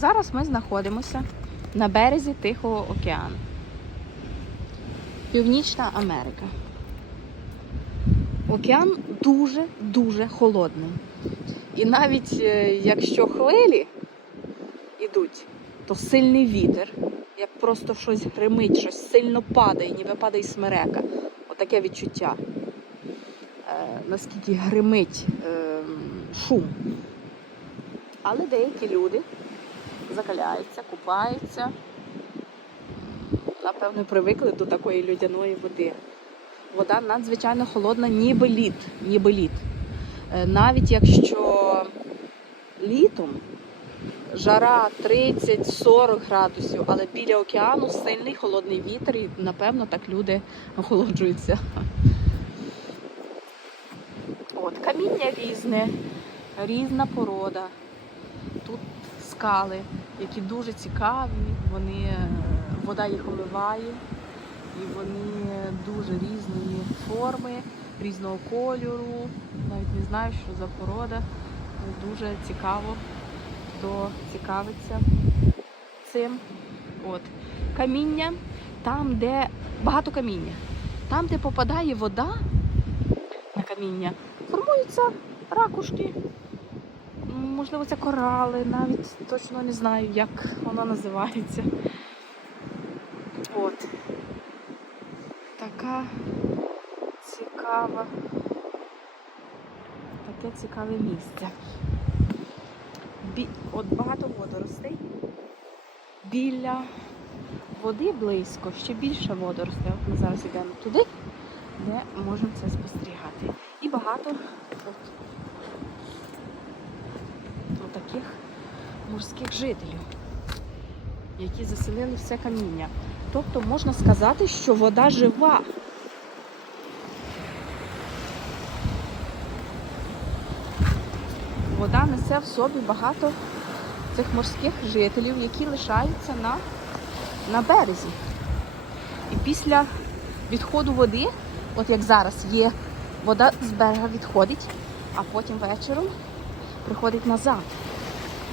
Зараз ми знаходимося на березі Тихого океану. Північна Америка. Океан дуже-дуже холодний. І навіть е, якщо хвилі йдуть, то сильний вітер, як просто щось гримить, щось сильно падає, ніби падає смерека. Отаке відчуття. Е, наскільки гримить е, шум. Але деякі люди закаляються, купаються. Напевно, привикли до такої людяної води. Вода надзвичайно холодна, ніби лід. Ніби лід. Е, Навіть якщо літом жара 30-40 градусів, але біля океану сильний холодний вітер, і напевно так люди охолоджуються. От, каміння різне, різна порода. Тут скали, які дуже цікаві, вони, е, вода їх омиває, і вони дуже різної форми, різного кольору. Навіть не знаю, що за порода. Дуже цікаво, хто цікавиться цим. От. Каміння, там, де багато каміння. Там, де попадає вода на каміння, формуються ракушки. Можливо, це корали, навіть точно не знаю, як воно називається. От. Така цікава. Таке цікаве місце. Бі... От багато водоростей. Біля води близько, ще більше водоростей. От ми зараз йдемо туди, де можемо це спостерігати. І багато от таких морських жителів, які заселили все каміння. Тобто можна сказати, що вода жива. Вода несе в собі багато цих морських жителів, які лишаються на, на березі. І після відходу води, от як зараз є, вода з берега відходить, а потім вечором приходить назад.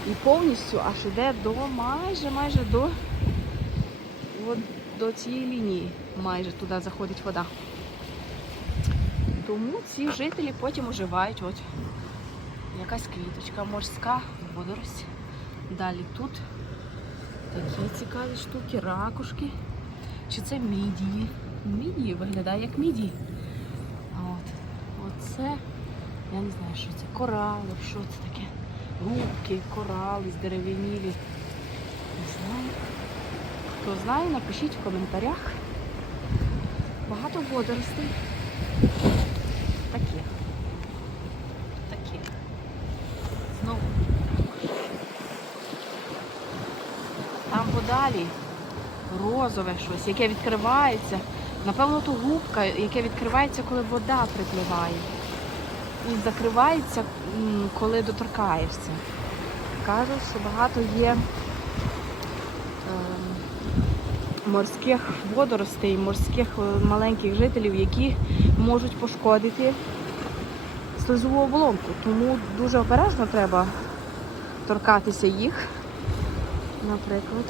І повністю аж іде до майже майже до, от, до цієї лінії. Майже туди заходить вода. Тому ці жителі потім оживають. От якась квіточка морська, водорость. Далі тут такі цікаві штуки, ракушки. Чи це мідії? Мідії виглядає як мідії. От, оце, я не знаю, що це. Корали, що це таке? Губки, корали, здерев'янілі. Не знаю. Хто знає, напишіть в коментарях. Багато водоростей. Таких. Таких. Знову. Там подалі розове щось, яке відкривається. Напевно, то губка, яке відкривається, коли вода припливає. І закривається, коли доторкаєшся. Кажуть, що багато є ем, морських водоростей, морських е, маленьких жителів, які можуть пошкодити слизову оболонку. Тому дуже обережно треба торкатися їх, наприклад,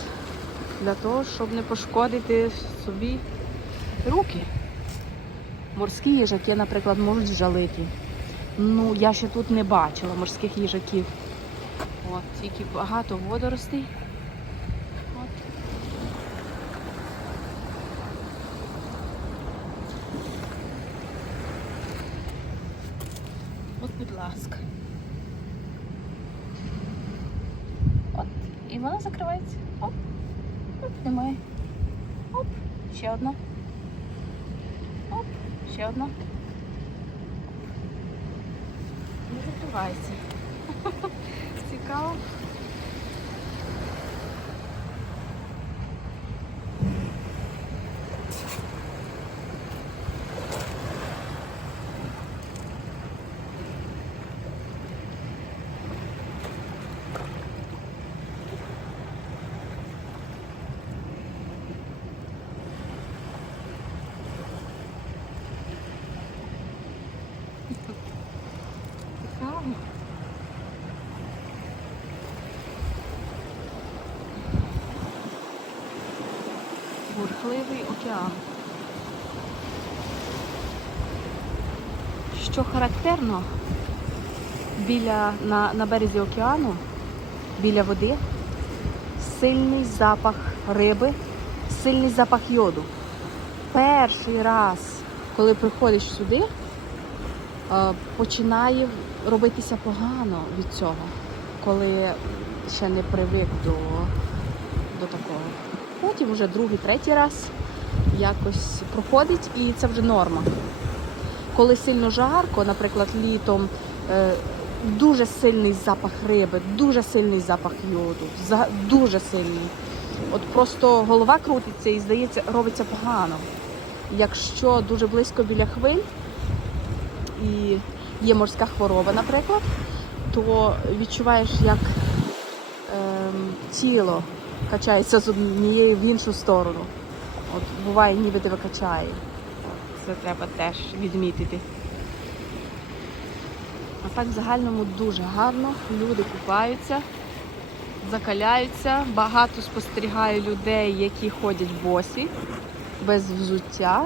для того, щоб не пошкодити собі руки. Морські їжаки, наприклад, можуть жалити. Ну, я ще тут не бачила морських їжаків. От, тільки багато водоростей. От. От, будь ласка. От. І вона закривається. Оп. Оп, немає. Оп, ще одна. Оп, ще одна. Цікаво. Цікаво. Бурхливий океан. Що характерно, біля, на, на березі океану, біля води, сильний запах риби, сильний запах йоду. Перший раз, коли приходиш сюди, е, починає робитися погано від цього, коли ще не привик до, до такого. Потім вже другий, третій раз якось проходить і це вже норма. Коли сильно жарко, наприклад, літом, е, дуже сильний запах риби, дуже сильний запах йоду, дуже сильний. От просто голова крутиться і здається, робиться погано. Якщо дуже близько біля хвиль і є морська хвороба, наприклад, то відчуваєш, як ем, тіло качається з однієї в іншу сторону. От буває, ніби тебе качає. Це треба теж відмітити. А так в загальному дуже гарно. Люди купаються, закаляються. Багато спостерігаю людей, які ходять босі, без взуття.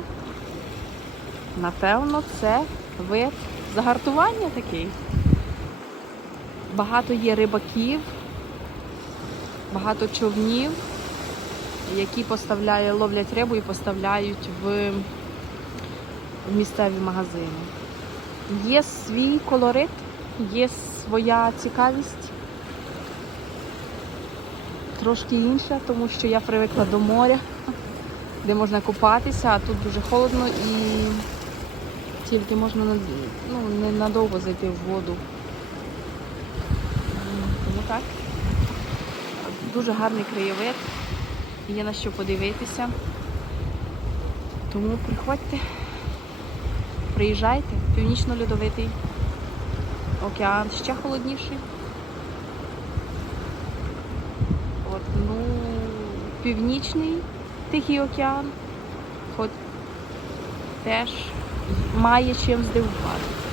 Напевно, це вид загартування такий. Багато є рибаків, багато човнів, які поставляють, ловлять рибу і поставляють в, в місцеві магазини. Є свій колорит, є своя цікавість. Трошки інша, тому що я привикла до моря, де можна купатися, а тут дуже холодно і тільки можна ну, ненадовго зайти в воду. Тому так. Дуже гарний краєвид, є на що подивитися. Тому приходьте, приїжджайте, північно-льодовитий океан, ще холодніший. От, ну, північний Тихий океан, хоч теж має чим здивувати.